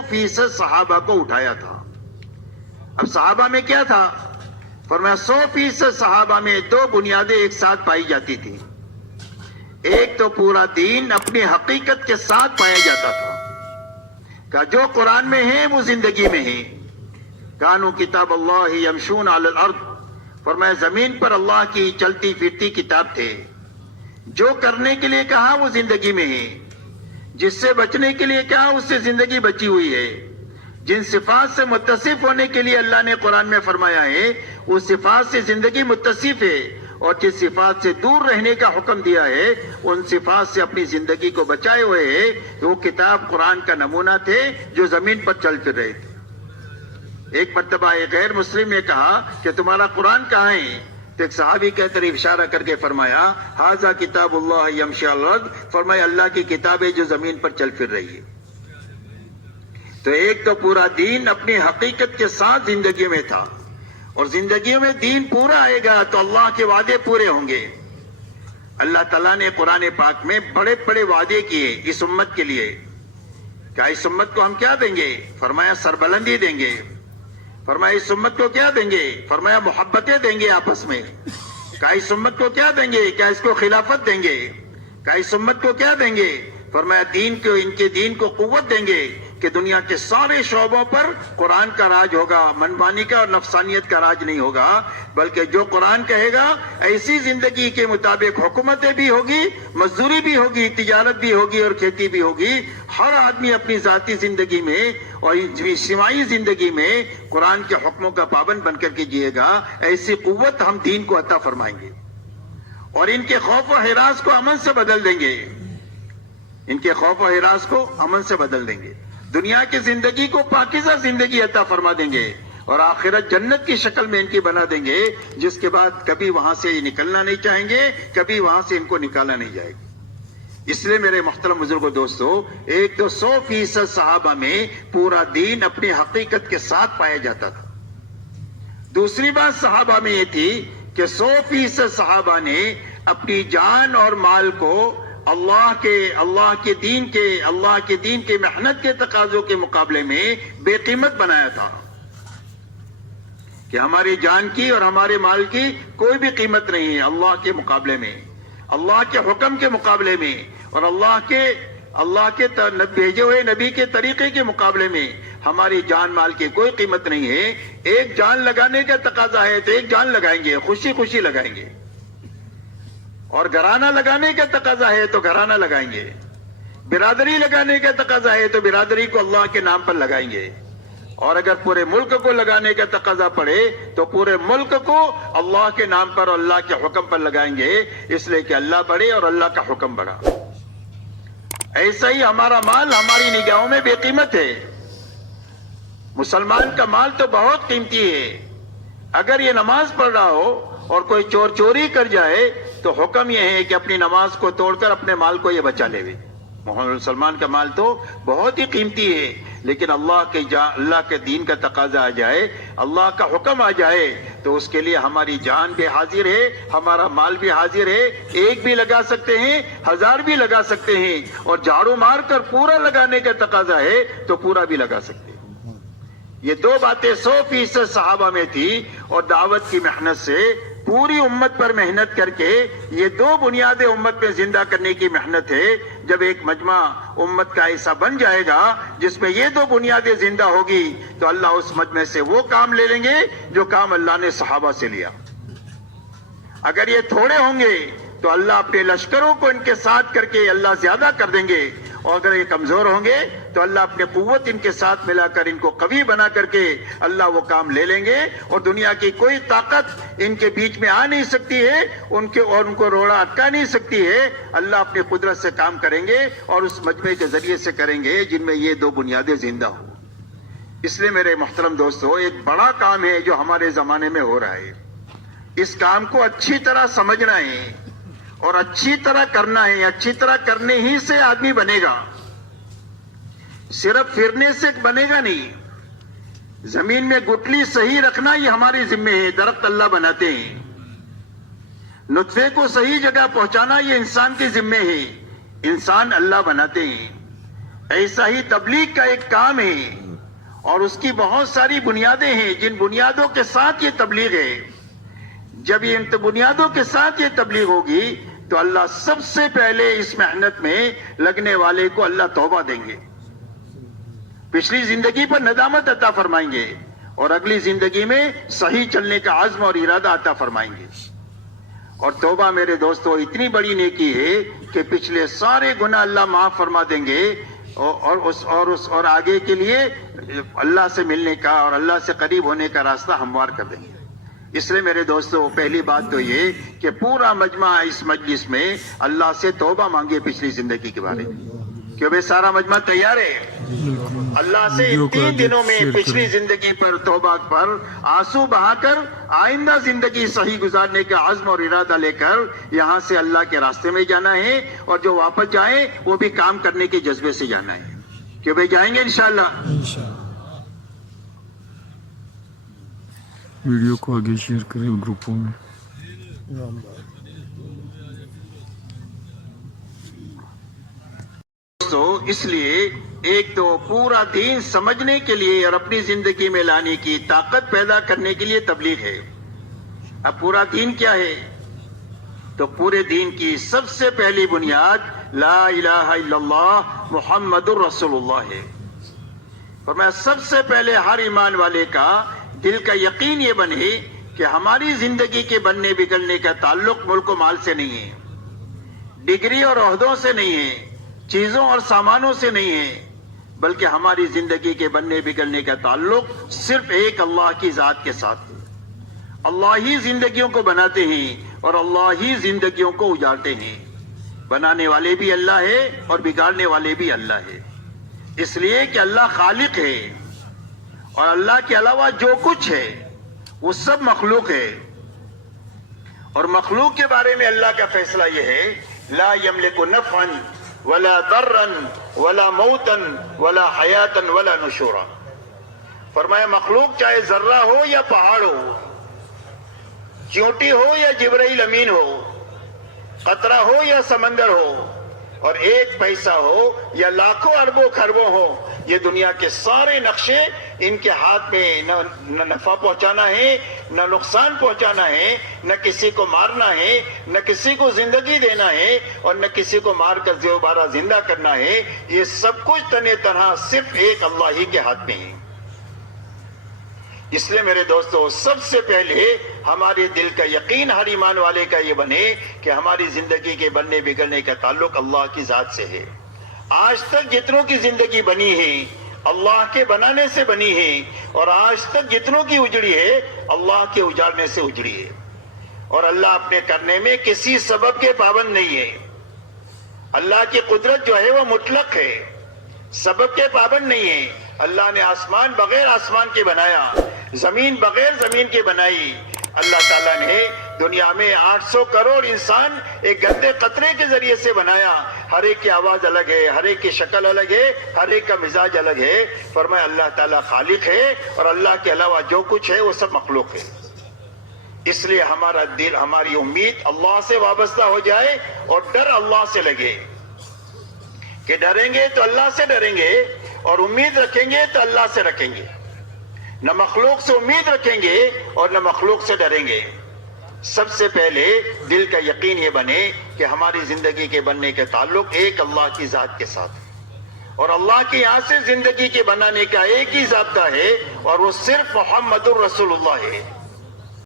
100% صحابہ کو اٹھایا تھا. اب صحابہ میں کیا تھا؟ فرمایا 100% صحابہ میں دو بنیادیں ایک ساتھ پائی جاتی تھی. ایک تو پورا دین اپنی حقیقت کے ساتھ پایا جاتا تھا کہ جو قرآن میں ہے وہ زندگی میں ہے. کانوا کتاب اللہ یمشون علی الارض، فرمایا زمین پر اللہ کی چلتی پھرتی کتاب تھے. جو کرنے کے لیے کہا وہ زندگی میں ہے، جس سے بچنے کے لیے کہا اس سے زندگی بچی ہوئی ہے. جن صفات سے متصف ہونے کے لیے اللہ نے قرآن میں فرمایا ہے اس صفات سے زندگی متصف ہے، اور جس صفات سے دور رہنے کا حکم دیا ہے ان صفات سے اپنی زندگی کو بچائے ہوئے ہے. وہ کتاب قرآن کا نمونہ تھے جو زمین پر چل پھر رہے تھے. ایک مرتبہ ایک غیر مسلم نے کہا کہ تمہارا قرآن کہاں ہے؟ تو ایک صحابی کی طرف اشارہ کر کے فرمایا ھذا کتاب اللہ یمشی علی الارض، فرمایا اللہ کی کتاب ہے جو زمین پر چل پھر رہی ہے. تو ایک تو پورا دین اپنی حقیقت کے ساتھ زندگی میں تھا، اور زندگیوں میں دین پورا آئے گا تو اللہ کے وعدے پورے ہوں گے. اللہ تعالیٰ نے قرآن پاک میں بڑے بڑے وعدے کیے اس امت کے لیے. کیا اس امت کو ہم کیا دیں گے؟ فرمایا سربلندی دیں گے. فرمایا اس امت کو کیا دیں گے؟ فرمایا محبتیں دیں گے آپس میں. کیا اس امت کو کیا دیں گے؟ کیا اس کو خلافت دیں گے؟ کیا اس امت کو کیا دیں گے؟ فرمایا دین کو، ان کے دین کو قوت دیں گے کہ دنیا کے سارے شعبوں پر قرآن کا راج ہوگا، منمانی کا اور نفسانیت کا راج نہیں ہوگا، بلکہ جو قرآن کہے گا ایسی زندگی کے مطابق حکومتیں بھی ہوگی، مزدوری بھی ہوگی، تجارت بھی ہوگی اور کھیتی بھی ہوگی. ہر آدمی اپنی ذاتی زندگی میں اور اجتماعی زندگی میں قرآن کے حکموں کا پابند بن کر کے جیے گا. ایسی قوت ہم دین کو عطا فرمائیں گے، اور ان کے خوف و ہراس کو امن سے بدل دیں گے. ان کے خوف و ہراس کو امن سے بدل دیں گے. دنیا کی زندگی کو پاکیزہ زندگی عطا فرما دیں گے، اور آخرت جنت کی شکل میں ان کی بنا دیں گے، جس کے بعد کبھی وہاں سے یہ نکلنا نہیں چاہیں گے، کبھی وہاں سے ان کو نکالا نہیں جائے گا. اس لیے میرے محترم بزرگوں دوستو، ایک تو 100% صحابہ میں پورا دین اپنی حقیقت کے ساتھ پایا جاتا تھا. دوسری بات صحابہ میں یہ تھی کہ 100% صحابہ نے اپنی جان اور مال کو اللہ کے دین کے محنت کے تقاضوں کے مقابلے میں بے قیمت بنایا تھا. کہ ہماری جان کی اور ہمارے مال کی کوئی بھی قیمت نہیں ہے اللہ کے مقابلے میں، اللہ کے حکم کے مقابلے میں، اور اللہ کے بھیجے ہوئے نبی کے طریقے کے مقابلے میں ہماری جان مال کی کوئی قیمت نہیں ہے. ایک جان لگانے کا تقاضا ہے تو ایک جان لگائیں گے، خوشی خوشی لگائیں گے. اور گھرانہ لگانے کا تقاضا ہے تو گھرانہ لگائیں گے. برادری لگانے کا تقاضا ہے تو برادری کو اللہ کے نام پر لگائیں گے. اور اگر پورے ملک کو لگانے کا تقاضا پڑے تو پورے ملک کو اللہ کے نام پر اور اللہ کے حکم پر لگائیں گے، اس لیے کہ اللہ بڑے اور اللہ کا حکم بڑا. ایسا ہی ہمارا مال ہماری نگاہوں میں بے قیمت ہے. مسلمان کا مال تو بہت قیمتی ہے. اگر یہ نماز پڑھ رہا ہو اور کوئی چوری کر جائے تو حکم یہ ہے کہ اپنی نماز کو توڑ کر اپنے مال کو یہ بچا لے. محمد سلمان کا مال تو بہت ہی قیمتی ہے، لیکن اللہ کے دین کا تقاضا آ جائے، اللہ کا حکم آ جائے تو اس کے لیے ہماری جان بھی حاضر ہے، ہمارا مال بھی حاضر ہے. ایک بھی لگا سکتے ہیں، 1000 بھی لگا سکتے ہیں، اور جھاڑو مار کر پورا لگانے کا تقاضا ہے تو پورا بھی لگا سکتے ہیں. یہ دو باتیں 100% صحابہ میں تھی، اور دعوت کی محنت سے پوری امت پر محنت کر کے یہ دو بنیادیں امت میں زندہ کرنے کی محنت ہے. جب ایک مجمع امت کا ایسا بن جائے گا جس میں یہ دو بنیادیں زندہ ہوگی تو اللہ اس مجمع سے وہ کام لے لیں گے جو کام اللہ نے صحابہ سے لیا. اگر یہ تھوڑے ہوں گے تو اللہ اپنے لشکروں کو ان کے ساتھ کر کے اللہ زیادہ کر دیں گے، اور اگر یہ کمزور ہوں گے تو اللہ اپنے قوت ان کے ساتھ ملا کر ان کو قوی بنا کر کے اللہ وہ کام لے لیں گے، اور دنیا کی کوئی طاقت ان کے بیچ میں آ نہیں سکتی ہے، ان کو روڑا اٹکا نہیں سکتی ہے. اللہ اپنی قدرت سے کام کریں گے اور اس مجمع کے ذریعے سے کریں گے جن میں یہ دو بنیادیں زندہ ہوں. اس لیے میرے محترم دوستو، ایک بڑا کام ہے جو ہمارے زمانے میں ہو رہا ہے. اس کام کو اچھی طرح سمجھنا ہے اور اچھی طرح کرنا ہے. اچھی طرح کرنے ہی سے آدمی بنے گا، صرف پھرنے سے بنے گا نہیں. زمین میں گٹلی صحیح رکھنا یہ ہماری ذمہ ہے، درخت اللہ بناتے ہیں. نطفے کو صحیح جگہ پہنچانا یہ انسان کی ذمہ ہے، انسان اللہ بناتے ہیں. ایسا ہی تبلیغ کا ایک کام ہے اور اس کی بہت ساری بنیادیں ہیں جن بنیادوں کے ساتھ یہ تبلیغ ہے. جب یہ ان بنیادوں کے ساتھ یہ تبلیغ ہوگی تو اللہ سب سے پہلے اس محنت میں لگنے والے کو اللہ توبہ دیں گے, پچھلی زندگی پر ندامت عطا فرمائیں گے اور اگلی زندگی میں صحیح چلنے کا عزم اور ارادہ عطا فرمائیں گے. اور توبہ میرے دوستو اتنی بڑی نیکی ہے کہ پچھلے سارے گناہ اللہ معاف فرما دیں گے اور آگے کے لیے اللہ سے ملنے کا اور اللہ سے قریب ہونے کا راستہ ہموار کر دیں گے. اس لیے میرے دوستو پہلی بات تو یہ کہ پورا مجمع اس مجلس میں اللہ سے توبہ مانگے پچھلی زندگی کے بارے میں. کہ بھئی سارا مجمع تیار ہے اللہ سے ان 3 دنوں میں پچھلی زندگی پر توبہ پر آنسو بہا کر آئندہ زندگی صحیح گزارنے کا عزم اور ارادہ لے کر یہاں سے اللہ کے راستے میں جانا ہے, اور جو واپس جائیں وہ بھی کام کرنے کے جذبے سے جانا ہے. کہ بھئی جائیں گے انشاءاللہ. ویڈیو کو آگے شیئر کریں گروپوں میں. تو اس لیے ایک تو پورا دین سمجھنے کے لیے اور اپنی زندگی میں لانے کی طاقت پیدا کرنے کے لیے تبلیغ ہے. اب پورا دین کیا ہے؟ تو پورے دین کی سب سے پہلی بنیاد لا الہ الا اللہ محمد الرسول اللہ ہے. فرمایا سب سے پہلے ہر ایمان والے کا دل کا یقین یہ بنے کہ ہماری زندگی کے بننے بگڑنے کا تعلق ملک و مال سے نہیں ہے, ڈگری اور عہدوں سے نہیں ہے, چیزوں اور سامانوں سے نہیں ہے, بلکہ ہماری زندگی کے بننے بگڑنے کا تعلق صرف ایک اللہ کی ذات کے ساتھ ہے. اللہ ہی زندگیوں کو بناتے ہیں اور اللہ ہی زندگیوں کو اجارتے ہیں. بنانے والے بھی اللہ ہے اور بگاڑنے والے بھی اللہ ہے. اس لیے کہ اللہ خالق ہے اور اللہ کے علاوہ جو کچھ ہے وہ سب مخلوق ہے. اور مخلوق کے بارے میں اللہ کا فیصلہ یہ ہے لا یملک نفعا ولا ضرا ولا موتا ولا حیاتا ولا نشورا. فرمایا مخلوق چاہے ذرہ ہو یا پہاڑ ہو, چیونٹی ہو یا جبرائیل امین ہو, قطرہ ہو یا سمندر ہو, اور ایک پیسہ ہو یا لاکھوں اربوں خربوں ہو, یہ دنیا کے سارے نقشے ان کے ہاتھ میں نہ نفع پہنچانا ہے نہ نقصان پہنچانا ہے, نہ کسی کو مارنا ہے نہ کسی کو زندگی دینا ہے اور نہ کسی کو مار کر دوبارہ زندہ کرنا ہے. یہ سب کچھ تنے تنہا صرف ایک اللہ ہی کے ہاتھ میں ہے. اس لیے میرے دوستو سب سے پہلے ہمارے دل کا یقین ہر ایمان والے کا یہ بنے کہ ہماری زندگی کے بننے بگڑنے کا تعلق اللہ کی ذات سے ہے. آج تک جتنوں کی زندگی بنی ہے اللہ کے بنانے سے بنی ہے, اور آج تک جتنوں کی اجڑی ہے اللہ کے اجاڑنے سے اجڑی ہے. اور اللہ اپنے کرنے میں کسی سبب کے پابند نہیں ہے. اللہ کی قدرت جو ہے وہ مطلق ہے, سبب کے پابند نہیں ہے. اللہ نے آسمان بغیر آسمان کے بنایا, زمین بغیر زمین کے بنائی. اللہ تعالیٰ نے دنیا میں 800 کروڑ انسان ایک گندے قطرے کے ذریعے سے بنایا. ہر ایک کی آواز الگ ہے, ہر ایک کی شکل الگ ہے, ہر ایک کا مزاج الگ ہے. فرمایا اللہ تعالیٰ خالق ہے اور اللہ کے علاوہ جو کچھ ہے وہ سب مخلوق ہے. اس لیے ہمارا دل, ہماری امید اللہ سے وابستہ ہو جائے اور ڈر اللہ سے لگے کہ ڈریں گے تو اللہ سے ڈریں گے اور امید رکھیں گے تو اللہ سے رکھیں گے. نہ مخلوق سے امید رکھیں گے اور نہ مخلوق سے ڈریں گے. سب سے پہلے دل کا یقین یہ بنے کہ ہماری زندگی کے بننے کے تعلق ایک اللہ کی ذات کے ساتھ, اور اللہ کے یہاں سے زندگی کے بنانے کا ایک ہی ضابطہ ہے اور وہ صرف محمد الرسول اللہ ہے.